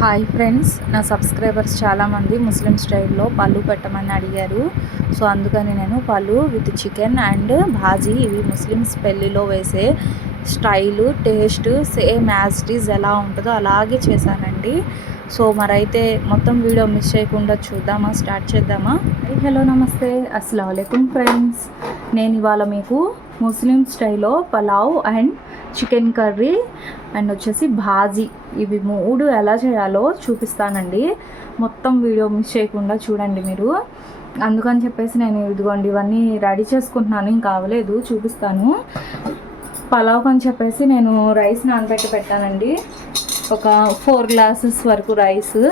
Hi friends నా subscribers చాలామంది ముస్లిం స్టైల్లో పళ్ళు పెట్టమని అడిగారు. సో అందుకని నేను పళ్ళు విత్ చికెన్ అండ్ భాజీ ఇవి ముస్లిమ్స్ పెళ్ళిలో వేసే style taste same as it is ఎలా ఉంటుందో అలాగే చేశానండి. సో మరైతే మొత్తం వీడియో మిస్ చేయకుండా చూద్దామా స్టార్ట్ చేద్దామా? హలో నమస్తే. అస్సలం ఫ్రెండ్స్ నేను ఇవాళ మీకు ముస్లిం స్టైల్లో pulao and chicken curry and వచ్చేసి భాజీ. ఇవి మూడు ఎలా చేయాలో చూపిస్తానండి. మొత్తం వీడియో మిస్ చేయకుండా చూడండి మీరు. అందుకని చెప్పేసి నేను ఇదిగోండి ఇవన్నీ రెడీ చేసుకుంటున్నాను. ఇంకా కావలేదు చూపిస్తాను. పలావ్ అని చెప్పేసి నేను రైస్ నానబెట్టి పెట్టానండి. ఒక ఫోర్ గ్లాసెస్ వరకు రైస్.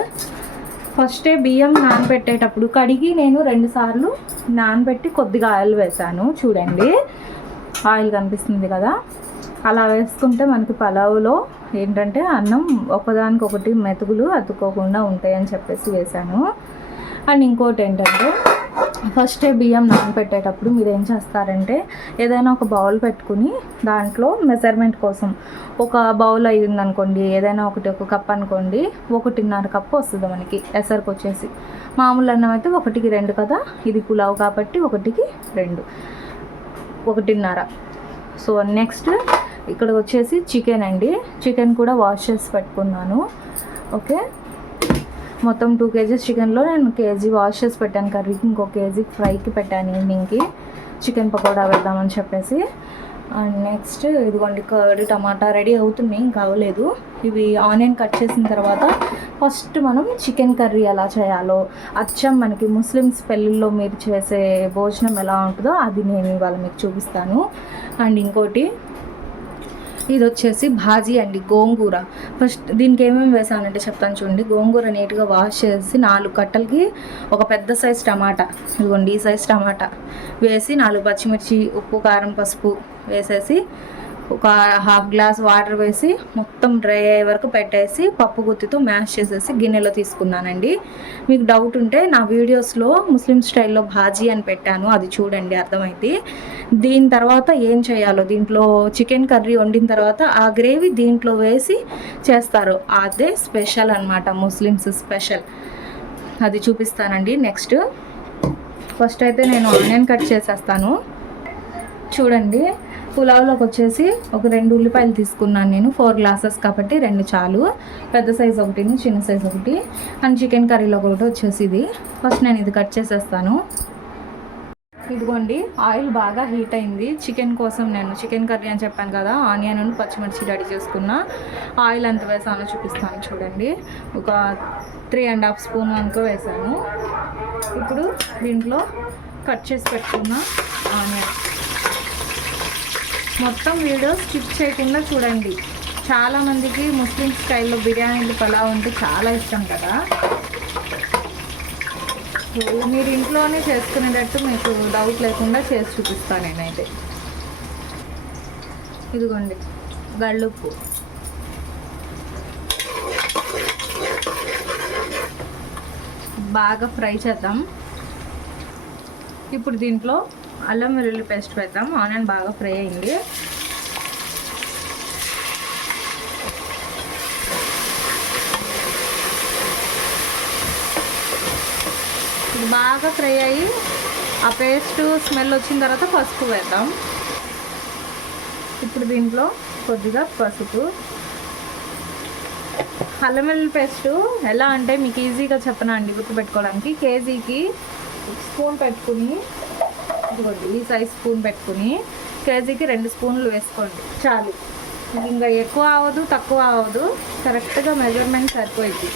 ఫస్టే బియ్యం నానబెట్టేటప్పుడు కడిగి నేను రెండుసార్లు నానబెట్టి కొద్దిగా ఆయిల్ వేసాను చూడండి. ఆయిల్ కనిపిస్తుంది కదా. అలా వేసుకుంటే మనకి పలావులో ఏంటంటే అన్నం ఒకదానికొకటి మెతుకులు అతుక్కోకుండా ఉంటాయని చెప్పేసి వేశాను. అండ్ ఇంకోటి ఏంటంటే ఫస్ట్ బియ్యం నానబెట్టేటప్పుడు మీరు ఏం చేస్తారంటే ఏదైనా ఒక బౌల్ పెట్టుకుని దాంట్లో మెజర్మెంట్ కోసం ఒక బౌల్ అయ్యింది అనుకోండి ఏదైనా ఒకటి ఒక కప్ అనుకోండి ఒకటిన్నర కప్పు వస్తుంది మనకి ఎసరికి వచ్చేసి. మామూలు అన్నం అయితే ఒకటికి రెండు కదా ఇది పులావ్ కాబట్టి ఒకటికి రెండు ఒకటిన్నర. సో నెక్స్ట్ ఇక్కడ వచ్చేసి చికెన్ అండి. చికెన్ కూడా వాష్ చేసి పెట్టుకున్నాను. ఓకే? మొత్తం టూ కేజీస్ చికెన్లో నేను కేజీ వాష్ చేసి పెట్టాను కర్రీకి ఇంకో కేజీ ఫ్రైకి పెట్టాను ఈవినింగ్కి. చికెన్ పకోడా పెడదామని చెప్పేసి. అండ్ నెక్స్ట్ ఇదిగోండి కర్డ్ టమాటా రెడీ అవుతున్నాయి ఇంకా అవ్వలేదు. ఇవి ఆనియన్ కట్ చేసిన తర్వాత ఫస్ట్ మనం చికెన్ కర్రీ ఎలా చేయాలో అచ్చం మనకి ముస్లిమ్స్ పెళ్ళిళ్ళలో మీరు చేసే భోజనం ఎలా ఉంటుందో అది నేను ఇవాళ మీకు చూపిస్తాను. అండ్ ఇంకోటి ఇది వచ్చేసి భాజీ అండి గోంగూర. ఫస్ట్ దీనికి ఏమేమి వేసానంటే చెప్తాను చూడండి. గోంగూర నీట్గా వాష్ చేసి నాలుగు కట్టలకి ఒక పెద్ద సైజ్ టమాటా ఇదిగోండి ఈ సైజ్ టమాటా వేసి నాలుగు పచ్చిమిర్చి ఉప్పు కారం పసుపు వేసేసి ఒక హాఫ్ గ్లాస్ వాటర్ వేసి మొత్తం డ్రై అయ్యే వరకు పెట్టేసి పప్పు గుత్తితో మ్యాష్ చేసేసి గిన్నెలో తీసుకున్నానండి. మీకు డౌట్ ఉంటే నా వీడియోస్లో ముస్లిం స్టైల్లో భాజీ అని పెట్టాను. అది చూడండి అర్థమైంది. దీని తర్వాత ఏం చేయాలో? దీంట్లో చికెన్ కర్రీ వండిన తర్వాత ఆ గ్రేవీ దీంట్లో వేసి చేస్తారు. అదే స్పెషల్ అనమాట ముస్లిమ్స్ స్పెషల్ అది చూపిస్తానండి నెక్స్ట్ ఫస్ట్ అయితే నేను ఆనియన్ కట్ చేసేస్తాను. చూడండి. పులావ్లోకి వచ్చేసి ఒక రెండు ఉల్లిపాయలు తీసుకున్నాను నేను. ఫోర్ గ్లాసెస్ కాబట్టి రెండు చాలు. పెద్ద సైజ్ ఒకటి చిన్న సైజ్ ఒకటి. అండ్ చికెన్ కర్రీలో ఒకటి వచ్చేసి ఇది. ఫస్ట్ నేను ఇది కట్ చేసేస్తాను. ఇదిగోండి ఆయిల్ బాగా హీట్ అయింది. చికెన్ కోసం నేను చికెన్ కర్రీ అని చెప్పాను కదా ఆనియన్ పచ్చిమిర్చి రెడీ చేసుకున్న. ఆయిల్ ఎంత వేసానో చూపిస్తాను చూడండి. ఒక త్రీ అండ్ హాఫ్ స్పూన్ అనుకో వేసాను. ఇప్పుడు దీంట్లో కట్ చేసి పెట్టుకున్న ఆనియన్ మొత్తం వీడియో స్కిప్ చేయకుండా చూడండి. చాలామందికి ముస్లిం స్టైల్లో బిర్యానీలు పలావ్ అంటే చాలా ఇష్టం కదా. మీరు ఇంట్లోనే చేసుకునేటట్టు మీకు డౌట్ లేకుండా చేసి చూపిస్తాను నేనైతే. ఇదిగోండి గళ్ళుప్పు. బాగా ఫ్రై చేద్దాం. ఇప్పుడు దీంట్లో అల్లం వెల్లుల్లి పేస్ట్ వేద్దాం. ఆనియన్ బాగా ఫ్రై అయింది. బాగా ఫ్రై అయ్యి ఆ పేస్ట్ స్మెల్ వచ్చిన తర్వాత పసుపు వేద్దాం. ఇప్పుడు దీంట్లో కొద్దిగా పసుపు. అల్లం వెల్లుల్లి పేస్ట్ ఎలా అంటే మీకు ఈజీగా చెప్పనా అండి గుర్తుపెట్టుకోవడానికి. కేజీకి స్పూన్ పెట్టుకుని ఇదిగోండి ఈ సైజ్ స్పూన్ పెట్టుకుని కేజీకి రెండు స్పూన్లు వేసుకోండి. చాలు. ఇంకా ఎక్కువ అవ్వదు తక్కువ అవ్వదు. కరెక్ట్గా మెజర్మెంట్ సరిపోయింది.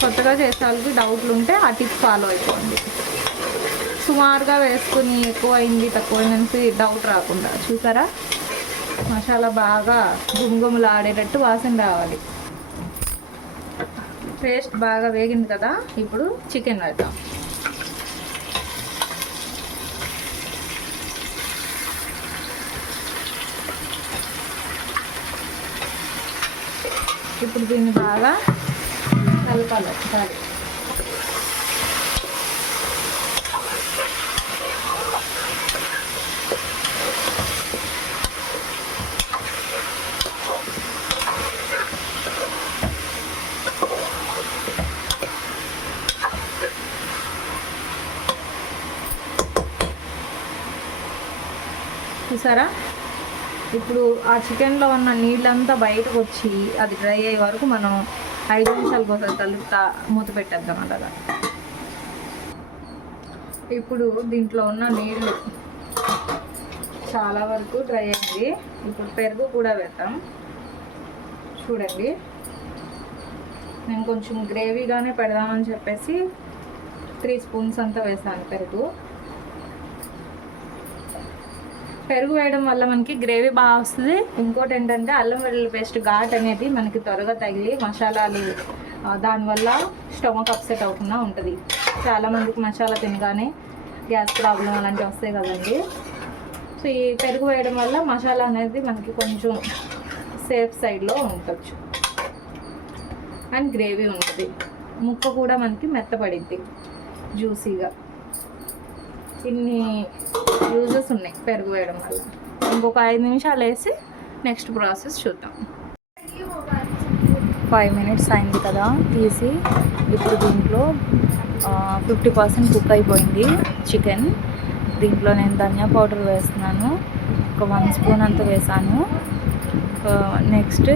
కొత్తగా చేసే వాళ్ళకి డౌట్లు ఉంటే ఆ టిప్ ఫాలో అయిపోండి. సుమారుగా వేసుకుని ఎక్కువ అయింది తక్కువ అయిందని డౌట్ రాకుండా. చూసారా? మసాలా బాగా గుమ్గుములు ఆడేటట్టు వాసన రావాలి. పేస్ట్ బాగా వేగింది కదా ఇప్పుడు చికెన్ వేద్దాం. Kita berdiri bawah, kalau bawah tidak Sarah. ఇప్పుడు ఆ చికెన్లో ఉన్న నీళ్ళంతా బయటకు వచ్చి అది డ్రై అయ్యే వరకు మనం ఐదు నిమిషాల కోసం కలుపుతా మూత పెట్టేద్దాం అలాగా ఇప్పుడు దీంట్లో ఉన్న నీళ్ళు చాలా వరకు డ్రై అయింది ఇప్పుడు పెరుగు కూడా వేద్దాం. చూడండి. నేను కొంచెం గ్రేవీగానే పెడదామని చెప్పేసి త్రీ స్పూన్స్ అంతా వేసాను పెరుగు. పెరుగు వేయడం వల్ల మనకి గ్రేవీ బాగా వస్తుంది. ఇంకోటి ఏంటంటే అల్లం వెల్లుల్లి పేస్ట్ ఘాట్ అనేది మనకి త్వరగా తగిలి మసాలాలు దానివల్ల స్టమక్ అప్సెట్ అవ్వకుండా ఉంటుంది. చాలామందికి మసాలా తినగానే గ్యాస్ ప్రాబ్లం అలాంటివి వస్తాయి కదండి. సో ఈ పెరుగు వేయడం వల్ల మసాలా అనేది మనకి కొంచెం సేఫ్ సైడ్లో ఉండొచ్చు. అండ్ గ్రేవీ ఉంటుంది. ముక్క కూడా మనకి మెత్తపడిద్ది. జ్యూసీగా. ఇన్ని యూజెస్ ఉన్నాయి పెరుగు వేయడం వల్ల. ఇంకొక ఐదు నిమిషాలు వేసి నెక్స్ట్ ప్రాసెస్ చూద్దాం. ఫైవ్ మినిట్స్ అయింది కదా తీసి ఇప్పుడు దీంట్లో ఫిఫ్టీ పర్సెంట్ కుక్ అయిపోయింది చికెన్ దీంట్లో నేను ధనియా పౌడర్ వేస్తున్నాను ఒక వన్ స్పూన్ అంత వేసాను. నెక్స్ట్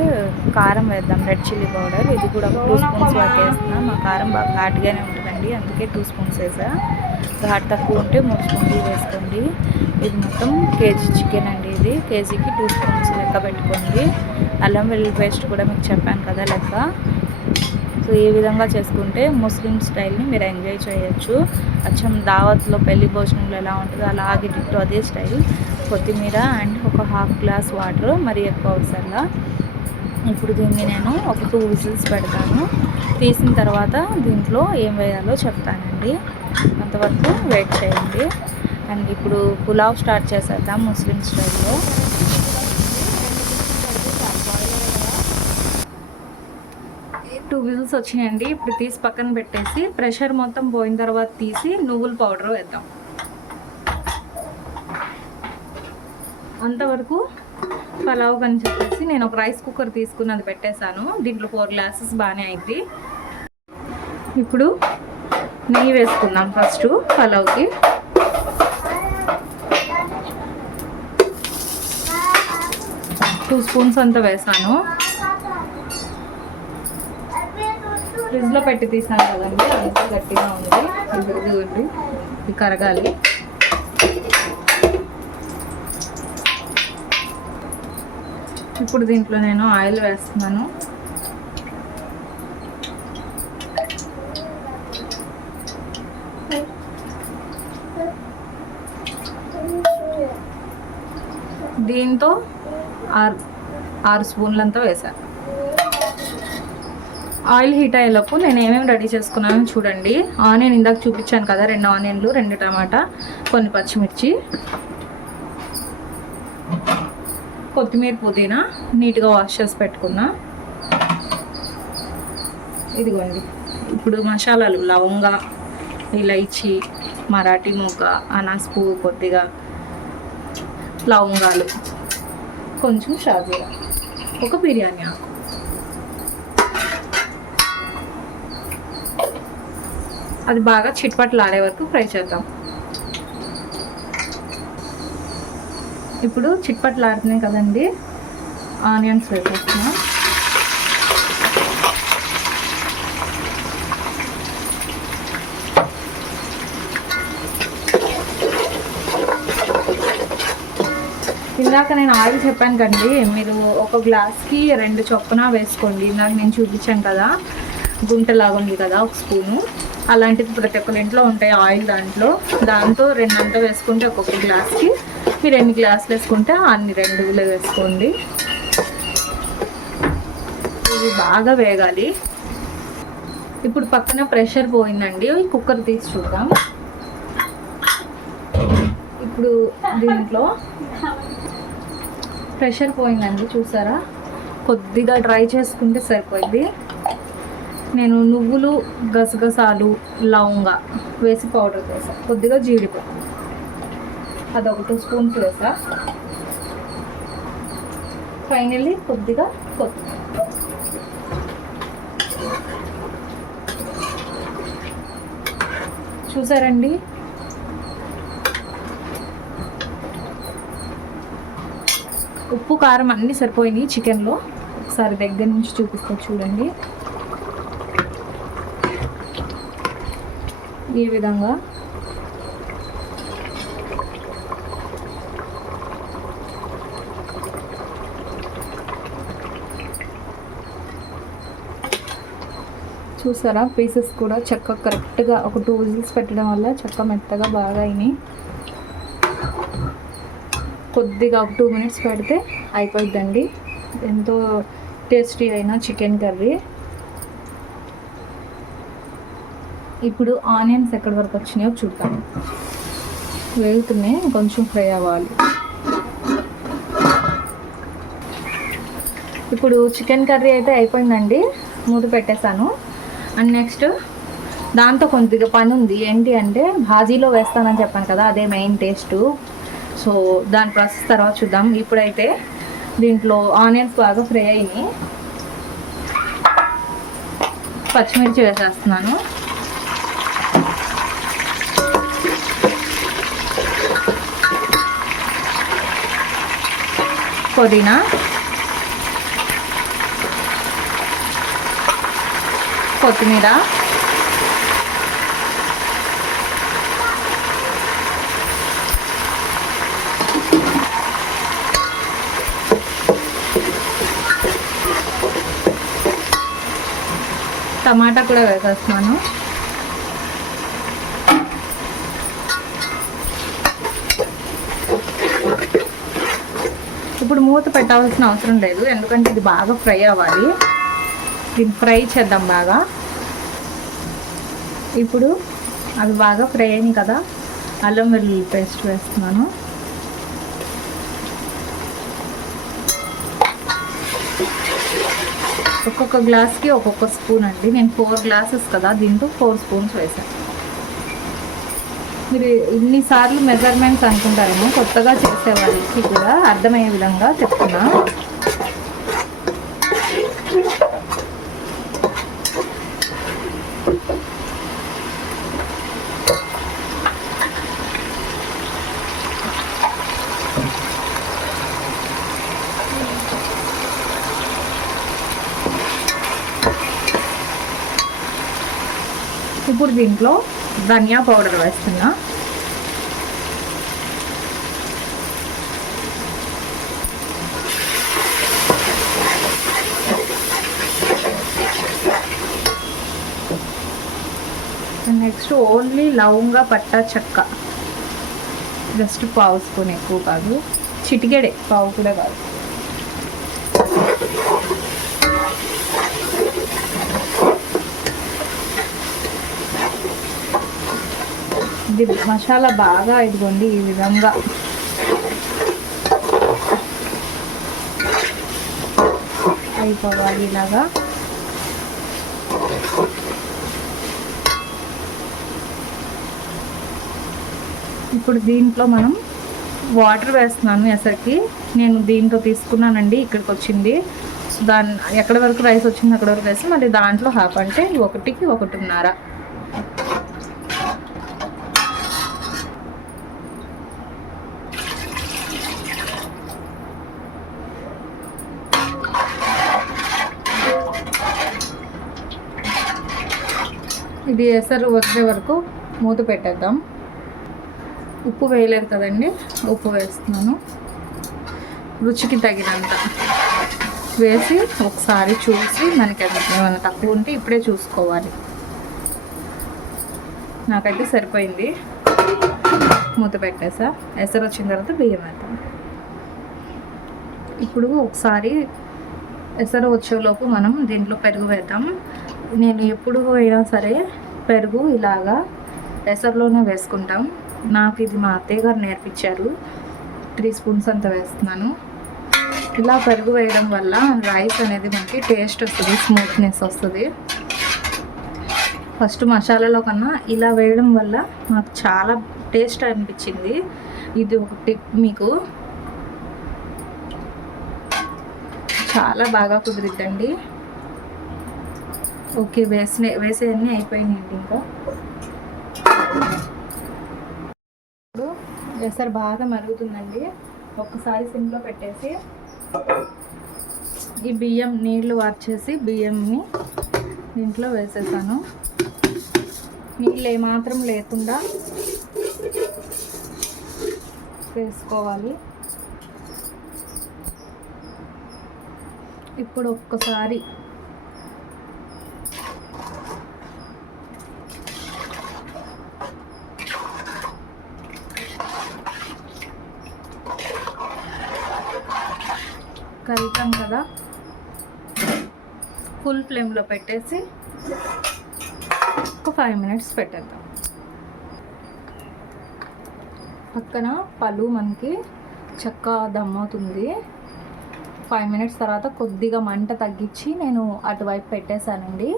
కారం వేద్దాం రెడ్ చిల్లీ పౌడర్. ఇది కూడా ఒక టూ స్పూన్స్ వరకు వేస్తున్నాను మా కారం బాగా ఘాటుగానే ఉంటుందండి అందుకే టూ స్పూన్స్ వేసా. ఘాట్ తక్కువ ఉంటే మూడు స్పూన్లు వేసుకోండి. ఇది మొత్తం కేజీ చికెన్ అండి ఇది. కేజీకి టూ స్పూన్స్ లెక్క పెట్టుకోండి. అల్లం వెల్లుల్లి పేస్ట్ కూడా మీకు చెప్పాను కదా లెక్క. సో ఈ విధంగా చేసుకుంటే ముస్లిం స్టైల్ని మీరు ఎంజాయ్ చేయొచ్చు. అచ్చం దావత్లో పెళ్ళి భోజనంలో ఎలా ఉంటుందో అలాగే డిట్టో అదే స్టైల్. కొత్తిమీర అండ్ ఒక హాఫ్ గ్లాస్ వాటర్ మరి ఎక్కువ అవసరంలా ఇప్పుడు దీన్ని నేను ఒక టూ విజిల్స్ పెడతాను. తీసిన తర్వాత దీంట్లో ఏం వేయాలో చెప్తానండి. వరకు వెయిట్ చేయండి. అండ్ ఇప్పుడు పులావ్ స్టార్ట్ చేసేద్దాం ముస్లిం స్టైల్లో. టూ విజిల్స్ వచ్చినాయండి. ఇప్పుడు తీసి పక్కన పెట్టేసి ప్రెషర్ మొత్తం పోయిన తర్వాత తీసి నువ్వుల పౌడర్ వేద్దాం. అంతవరకు పలావ్ అని చెప్పేసి నేను ఒక రైస్ కుక్కర్ తీసుకుని అది పెట్టేశాను. దీంట్లో ఫోర్ గ్లాసెస్ బాగానే అయింది ఇప్పుడు నెయ్యి వేసుకుందాం ఫస్ట్ పలావ్కి. టూ స్పూన్స్ అంతా వేసాను. ఫ్రిడ్జ్లో పెట్టి తీసాను కదండి అంత గట్టిగా ఉంది. ఇదిగోండి. ఇది కరగాలి. ఇప్పుడు దీంట్లో నేను ఆయిల్ వేస్తున్నాను. దీంతో ఆరు ఆరు స్పూన్లంతా వేసాను ఆయిల్ హీట్ అయ్యేలోపు నేను ఏమేమి రెడీ చేసుకున్నానో చూడండి. ఆనియన్ ఇందాక చూపించాను కదా రెండు ఆనియన్లు రెండు టమాటా కొన్ని పచ్చిమిర్చి. కొత్తిమీర పుదీనా నీట్గా వాష్ చేసి పెట్టుకున్నా. ఇదిగోండి. ఇప్పుడు మసాలాలు లవంగ ఇలైచి మరాఠీ మొగ్గ అనాస్ పువ్వు కొద్దిగా లవంగాలు. కొంచెం షాజీరా. ఒక బిర్యానీ ఆకు. అది బాగా చిట్పట్లు ఆడే వరకు ఫ్రై చేద్దాం. ఇప్పుడు చిట్పట్లు ఆడుతున్నాయి కదండి. ఆనియన్స్ వేసేస్తున్నాం. ఇందాక నేను ఆయిల్ చెప్పాను కండి మీరు ఒక గ్లాస్కి రెండు చొప్పున వేసుకోండి. ఇందాక నేను చూపించాను కదా గుంటలాగా ఉంది కదా ఒక స్పూను. అలాంటిది ప్రతి ఒక్కరి ఇంట్లో ఉంటాయి ఆయిల్ దాంట్లో. దాంతో రెండంతా వేసుకుంటే ఒక్కొక్క గ్లాస్కి. మీరు ఎన్ని గ్లాసులు వేసుకుంటే అన్ని రెండులో వేసుకోండి. ఇది బాగా వేగాలి. ఇప్పుడు పక్కన ప్రెషర్ పోయిందండి కుక్కర్ తీసి చూద్దాం. ఇప్పుడు దీంట్లో ప్రెషర్ పోయిందండి చూసారా? కొద్దిగా డ్రై చేసుకుంటే సరిపోయింది. నేను నువ్వులు గసగసాలు లవంగ వేసి పౌడర్ వేసా. కొద్దిగా జీడిపప్పు. అదొక టూ స్పూన్స్ వేసా. ఫైనల్లీ కొద్దిగా కొత్తిమీర. చూసారండి? ఉప్పు కారం అన్నీ సరిపోయినాయి చికెన్లో. ఒకసారి దగ్గర నుంచి చూపిస్తా చూడండి. ఈ విధంగా. చూసారా? పీసెస్ కూడా చక్క కరెక్ట్గా ఒక టూ విజిల్స్ పెట్టడం వల్ల చక్క మెత్తగా బాగా అయినాయి. కొద్దిగా ఒక టూ మినిట్స్ పెడితే అయిపోద్దండి ఎంతో టేస్టీ అయిన చికెన్ కర్రీ. ఇప్పుడు ఆనియన్స్ ఎక్కడి వరకు వచ్చినాయో చూద్దాం. వేగుతున్నాయి కొంచెం ఫ్రై అవ్వాలి. ఇప్పుడు చికెన్ కర్రీ అయితే అయిపోయిందండి. మూత పెట్టేశాను. అండ్ నెక్స్ట్ దాంతో కొద్దిగా పని ఉంది. ఏంటి అంటే భాజీలో వేస్తానని చెప్పాను కదా అదే మెయిన్ టేస్ట్ సో దాని ప్రాసెస్ తర్వాత చూద్దాం. ఇప్పుడైతే దీంట్లో ఆనియన్స్ బాగా ఫ్రై అయినాయి. పచ్చిమిర్చి వేసేస్తున్నాను. పుదీనా. కొత్తిమీర. టమాటా కూడా వేసేస్తున్నాను. ఇప్పుడు మూత పెట్టాల్సిన అవసరం లేదు ఎందుకంటే ఇది బాగా ఫ్రై అవ్వాలి. దీన్ని ఫ్రై చేద్దాం బాగా. ఇప్పుడు అవి బాగా ఫ్రై అయింది కదా అల్లం వెల్లుల్లి పేస్ట్ వేస్తున్నాను. ఒక్కొక్క గ్లాస్కి ఒక్కొక్క స్పూన్ అండి. నేను ఫోర్ గ్లాసెస్ కదా దీంట్లో ఫోర్ స్పూన్స్ వేసాను మీరు ఇన్నిసార్లు మెజర్మెంట్స్ అనుకుంటారేమో కొత్తగా చేసే వాళ్ళకి కూడా అర్థమయ్యే విధంగా చెప్తున్నా. ఇప్పుడు దీంట్లో ధనియా పౌడర్ వేస్తున్నా. నెక్స్ట్ ఓన్లీ లవంగా పట్టా చెక్క. జస్ట్ పావు స్పూన్ ఎక్కువ కాదు. చిటికెడే పావు కూడా కాదు. ఇది మసాలా బాగా ఇదిగోండి ఈ విధంగా. అయిపోవాలి ఇలాగా. ఇప్పుడు దీంట్లో మనం వాటర్ వేస్తున్నాను ఎసరికి. నేను దీంట్లో తీసుకున్నానండి ఇక్కడికి వచ్చింది. దాని ఎక్కడి వరకు రైస్ వచ్చింది అక్కడ వరకు వేసి మళ్ళీ దాంట్లో హాఫ్ అంటే ఒకటికి ఒకటిన్నర. ఇది ఎసరు వచ్చే వరకు మూత పెట్టేద్దాం. ఉప్పు వేయలేదు కదండి ఉప్పు వేస్తున్నాను. రుచికి తగినంత వేసి ఒకసారి చూసి మనకి ఏమైనా తక్కువ ఉంటే ఇప్పుడే చూసుకోవాలి. నాకైతే సరిపోయింది. మూత పెట్టేసా. ఎసరు వచ్చిన తర్వాత బియ్యం వేద్దాం. ఇప్పుడు ఒకసారి ఎసరు వచ్చేలోపు మనం దీంట్లో పెరుగు వేద్దాం. నేను ఎప్పుడు అయినా సరే పెరుగు ఇలాగా పెసర్లోనే వేసుకుంటాం. నాకు ఇది మా అత్తయ్య గారు నేర్పించారు. త్రీ స్పూన్స్ అంత వేస్తున్నాను. ఇలా పెరుగు వేయడం వల్ల రైస్ అనేది మనకి టేస్ట్ వస్తుంది స్మూత్నెస్ వస్తుంది. ఫస్ట్ మసాలాలో కన్నా ఇలా వేయడం వల్ల నాకు చాలా టేస్ట్ అనిపించింది. ఇది ఒక టిప్ మీకు. చాలా బాగా కుదిరిద్దండి. ఓకే వేసిన వేసేయన్నీ అయిపోయినాయండి ఇంకా. ఇప్పుడు ఎసరు బాగా మరుగుతుందండి. ఒక్కసారి సిమ్లో పెట్టేసి ఈ బియ్యం నీళ్ళు వార్చేసి బియ్యంని దీంట్లో వేసేసాను. నీళ్ళు ఏమాత్రం లేకుండా వేసుకోవాలి. ఇప్పుడు ఒక్కసారి కలిపాం కదా. ఫుల్ ఫ్లేమ్లో పెట్టేసి ఒక ఫైవ్ మినిట్స్ పెట్టేద్దాం. పక్కన పలు మనకి చక్క దమ్మవుతుంది ఫైవ్ మినిట్స్ తర్వాత కొద్దిగా మంట తగ్గించి నేను అటువైపు పెట్టేశానండి.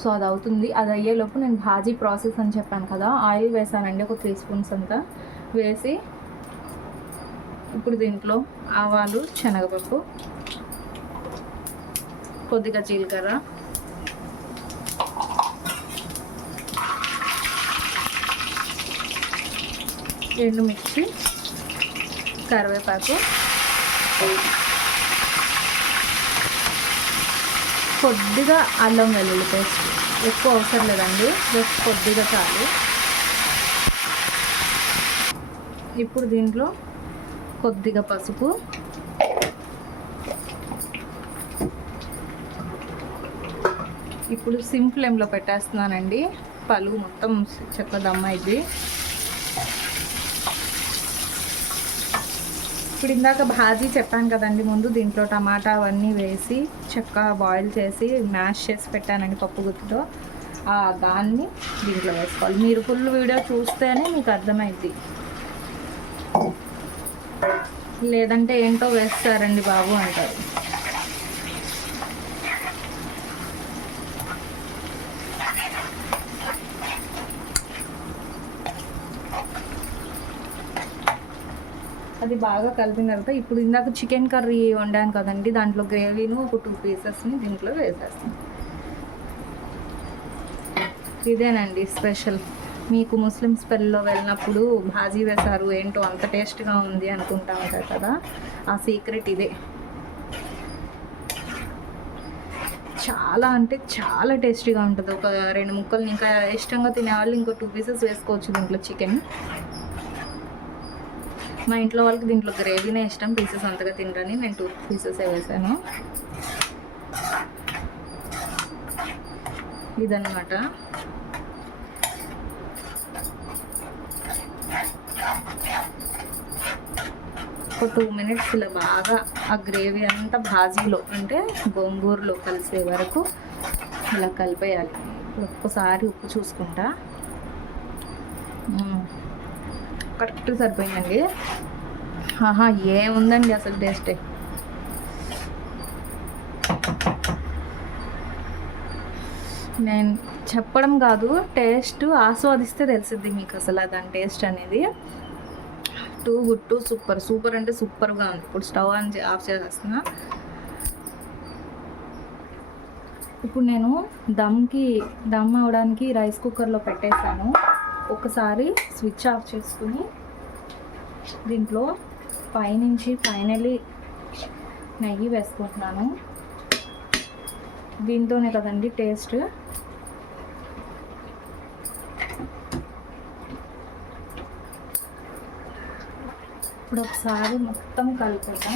సో అది అవుతుంది. అది అయ్యేలోపు నేను భాజీ ప్రాసెస్ అని చెప్పాను కదా. ఆయిల్ వేసానండి ఒక త్రీ స్పూన్స్ అంతా. వేసి ఇప్పుడు దీంట్లో ఆవాలు శనగపప్పు కొద్దిగా జీలకర్ర ఎండుమిర్చి కరివేపాకు కొద్దిగా అల్లం వెల్లుల్లి పేస్ట్. ఎక్కువ అవసరం లేదండి జస్ట్ కొద్దిగా చాలు. ఇప్పుడు దీంట్లో కొద్దిగా పసుపు. ఇప్పుడు సిమ్ ఫ్లేమ్లో పెట్టేస్తున్నానండి. పలు మొత్తం చెక్క ఇది. ఇప్పుడు ఇందాక భాజీ చెప్పాను కదండి ముందు దీంట్లో టమాటా అవన్నీ వేసి చెక్క బాయిల్ చేసి మ్యాష్ చేసి పెట్టానండి పప్పు గుత్తితో. ఆ దాన్ని దీంట్లో వేసుకోవాలి. మీరు ఫుల్ వీడియో చూస్తేనే మీకు అర్థమైద్ది. లేదంటే ఏంటో వేస్తారండి బాబు అంటారు. అది బాగా కలిపిన తర్వాత ఇప్పుడు ఇందాక చికెన్ కర్రీ వండాను కదండి దాంట్లో గ్రేవీను ఒక టూ పీసెస్ని దీంట్లో వేసేస్తాను. ఇదేనండి స్పెషల్. మీకు ముస్లిమ్స్ పెళ్ళిలో వెళ్ళినప్పుడు భాజీ వేశారు ఏంటో అంత టేస్ట్గా ఉంది అనుకుంటా ఉంటారు కదా? ఆ సీక్రెట్ ఇదే. చాలా అంటే చాలా టేస్టీగా ఉంటుంది. ఒక రెండు ముక్కలు ఇంకా ఇష్టంగా తినేవాళ్ళు ఇంకో టూ పీసెస్ వేసుకోవచ్చు దీంట్లో చికెన్ మా ఇంట్లో వాళ్ళకి దీంట్లో గ్రేవీనే ఇష్టం పీసెస్ అంతగా తినరని నేను టూ పీసెస్ వేసాను. ఇదన్నమాట. ఒక టూ మినిట్స్ ఇలా బాగా ఆ గ్రేవీ అంతా భాజీలో అంటే గోంగూరలో కలిసే వరకు ఇలా కలిపేయాలి. ఒక్కసారి ఉప్పు చూసుకుంటా. కరెక్ట్ సరిపోయిందండి. ఆహా ఏముందండి అసలు టేస్టే? నేను చెప్పడం కాదు టేస్ట్ ఆస్వాదిస్తే తెలిసిద్ది మీకు అసలు దాని టేస్ట్ అనేది. Too good too super super అంటే సూపర్గా ఉంది. ఇప్పుడు స్టవ్ ఆన్ ఆఫ్ చేసేస్తున్నా. ఇప్పుడు నేను దమ్కి దమ్ అవడానికి రైస్ కుక్కర్లో పెట్టేశాను. ఒకసారి స్విచ్ ఆఫ్ చేసుకుని దీంట్లో పైనుంచి ఫైనలీ నెయ్యి వేసుకుంటున్నాను. దీంతోనే కదండి టేస్ట్. ఇప్పుడు ఒకసారి మొత్తం కలిపేద్దాం.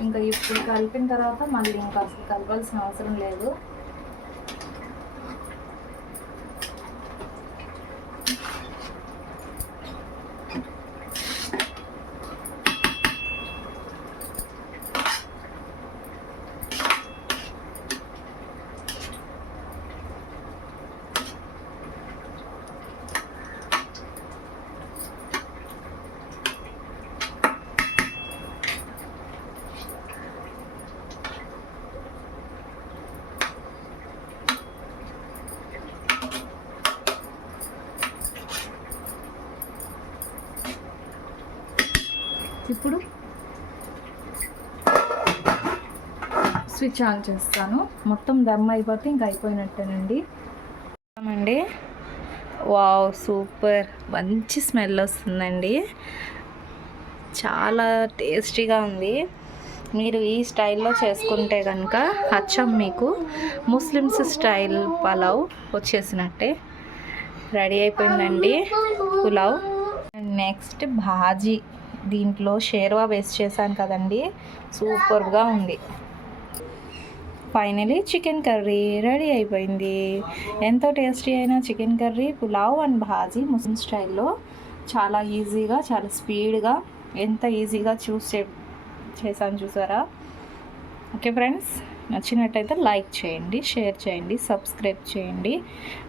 ఇంకా ఇప్పుడు కలిపిన తర్వాత మళ్ళీ ఇంకా అసలు కలపాల్సిన అవసరం లేదు ఇప్పుడు స్విచ్ ఆన్ చేస్తాను. మొత్తం దమ్ అయిపోతే ఇంకా అయిపోయినట్టేనండి. అండి వావ్ సూపర్. మంచి స్మెల్ వస్తుందండి. చాలా టేస్టీగా ఉంది. మీరు ఈ స్టైల్లో చేసుకుంటే కనుక అచ్చం మీకు ముస్లిమ్స్ స్టైల్ పలావ్ వచ్చేసినట్టే. రెడీ అయిపోయిందండి పులావ్. నెక్స్ట్ భాజీ దీంట్లో షేర్వా వేస్ట్ చేశాను కదండి. సూపర్గా ఉంది. ఫైనలీ చికెన్ కర్రీ రెడీ అయిపోయింది. ఎంతో టేస్టీ అయిన chicken curry pulao and bhaji Muslim స్టైల్లో. చాలా ఈజీగా చాలా స్పీడ్గా ఎంత ఈజీగా చూస్ చే చేశాను చూసారా? ఓకే ఫ్రెండ్స్ నచ్చినట్టయితే లైక్ చేయండి షేర్ చేయండి సబ్స్క్రైబ్ చేయండి.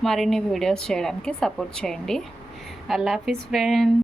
మరిన్ని వీడియోస్ చేయడానికి సపోర్ట్ చేయండి. అల్లా హాఫీస్ ఫ్రెండ్.